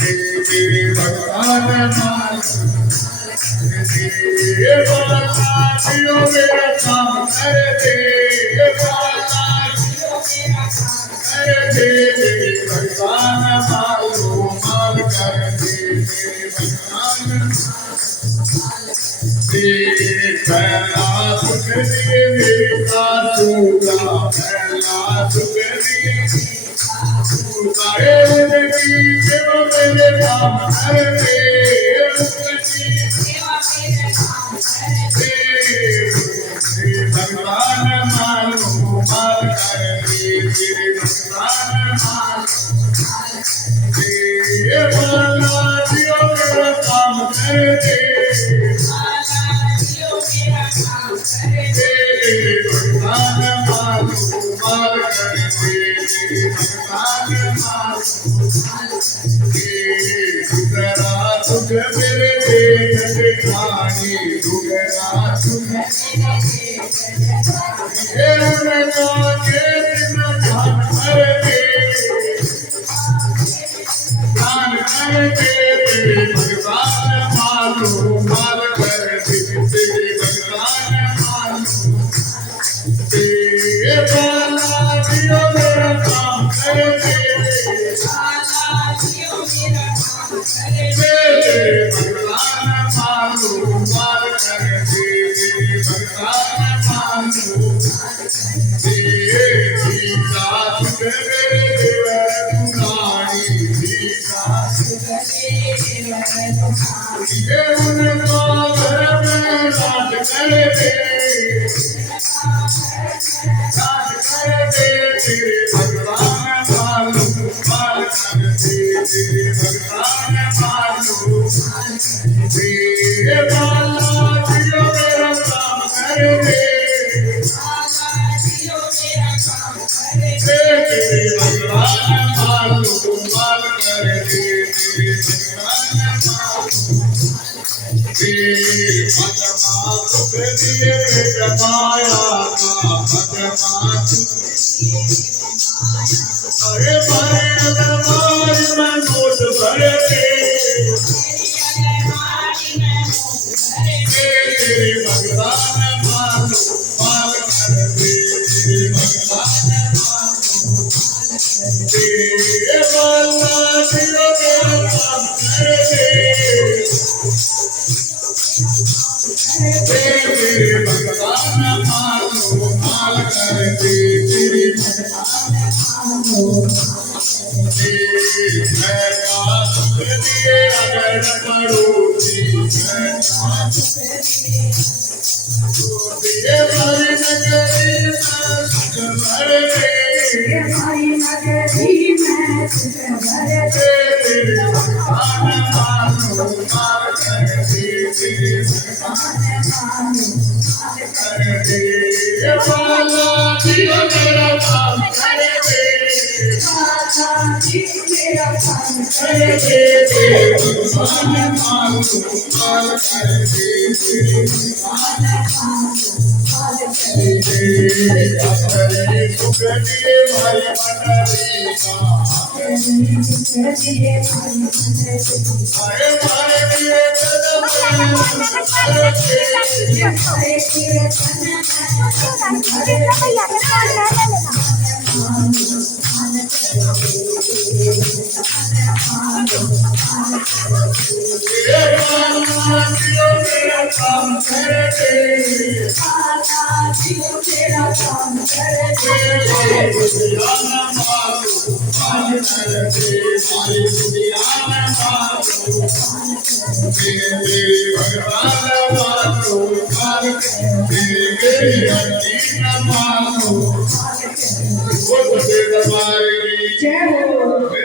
दे तेरे भगवान माल ये बाला जियो मेरा काम कर दे ये बाला कर दे तेरे भगवान मालो माल कर दे तेरे भगवान तेरे पहला सुख दिए मेरा दूसरा पहला सुख दिए जिंदगी सेवा मेरे काम कर दे भगवान मानो माल कर दे तेरे भगवान मानो ये बाला जियो मेरा काम कर दे तेरे भगवान मानो माल कर दे तेरे भगवान मानो दूसरा सुख मेरे देख दिखानी दूसरा सुख ये उनका के दिन ध्यान कर दे तेरे भगवान मानो माल कर दे तेरे भगवान मानो ये बाला जियो मेरा काम कर दे तेरे भगवान मानो माल कर दे तेरे भगवान मानो जीता सुख मेरे देवरानी जीता ये उनका घर में राज कर दे तेरे भगवान मानो माल कर दे तेरे भगवान मानो ये बाला जियो मेरा काम कर दे तेरे भगवान मानो माल कर दे तेरे भगवान मानो पद्मा सुख दिए जमाया पद्मा अरे मारे दरबार में नोट भर दे तेरे भगवान मानो माल कर दे तेरे भगवान मानो तेरे बाला जियो मेरा काम कर दे तेरे भगवान मानो माल कर दे तेरे भगवान मानो मैं सुख दिए अगर पड़ोसी मैं दिए मारी नगरी में सुख भर दे तेरे भगवान मानो माल कर दे तेरे भगवान कर दे ये बाला जियो मेरा काम कर दे तेरे भगवान मानो माल कर दे तेरे भगवान अपने सुख दिए भाई मंडली का आए मारे दिए काम कर दे तेरा काम कर दे दुनिया में मारो माल कर दे सारी दुनिया में मारो तेरे भगवान मारो माल कर दे मेरी हड्डी न मारो वो तेरे दरबार की जय हो।